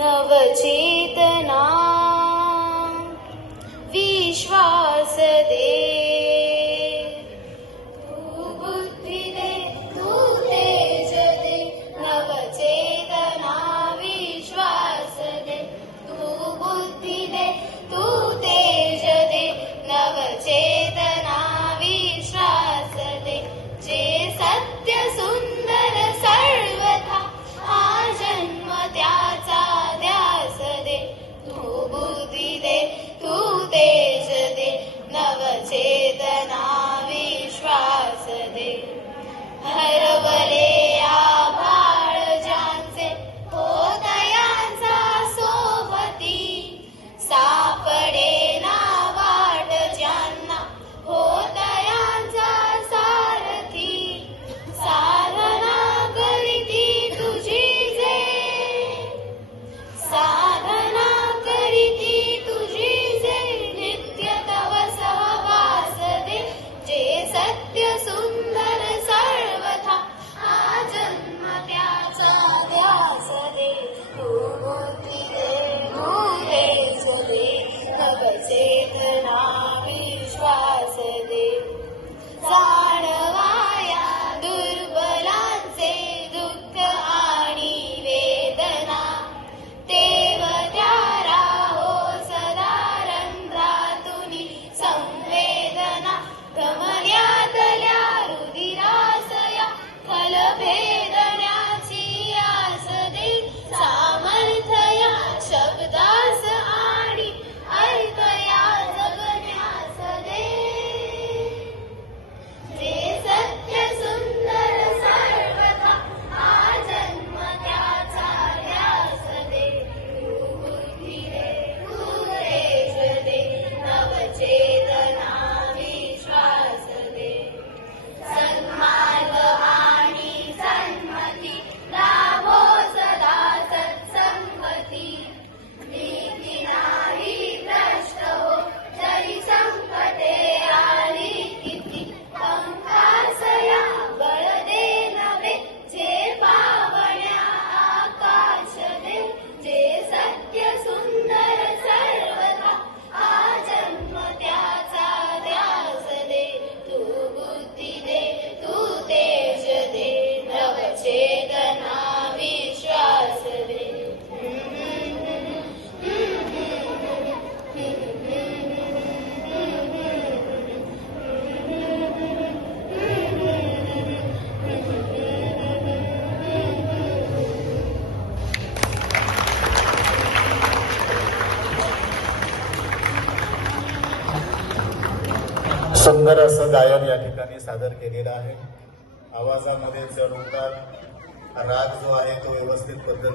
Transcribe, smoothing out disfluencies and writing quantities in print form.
नवचेतना विश्वास दे, तू बुद्धि दे, तू तेज दे, नवचेतना विश्वास दे, तू बुद्धि दे, तू तेज दे, नवचेतना विश्वास दे, जे सत्य सुंदर सर्वथा हा जन्म त्याचा ध्यास दे, तू बुद्धि दे, तू तेज दे, नवचेतना विश्वास दे. हरवले आभाळ ज्यांचे होतयांचा सोबती, सापडे ना वाट ज्यांना होतयांचा सारथी, साधना करीती तुझी जे, साधना करीती तुझी जे, नित्य तव सहवास दे, जे सत्य सुंदर सर्वथा हा जन्म त्याचा ध्यास दे, तू बुद्धि दे, तू तेज दे, नवचेतना विश्वास दे. जाणवाया दुर्बलांचे दुःख आणि वेदना, तेवत्या राहो सदा रंध्रातुनी संवेदना, गमल्यातल्या रुधिरासया फलभेदण्याची आस दे, सामर्थ्या शब्दास आणि ऐकया जगण्यास दे, जे सत्य सुंदर सर्वथा हा जन्म त्याचा ध्यास दे, तू बुद्धि दे, तू तेज दे, नवचेतना विश्वास दे. सन्मार्ग आणि सन्मती लाभो सदा सत्संगती, नीती नाही भ्रष्ट हो जरी संकटे आली किती, पंखासया बळ दे नवे, जे पावण्या आकाश दे, जे सत्य सुंदर सर्वथा हा जन्म त्याचा ध्यास दे, तू बुद्धि दे, तू तेज दे, नवचेतना विश्वास दे. सुंदर असं गायन या ठिकाणी सादर केलेलं आहे. आवाजामध्ये चढ उतार, राग जो आहे तो व्यवस्थित पद्धतीने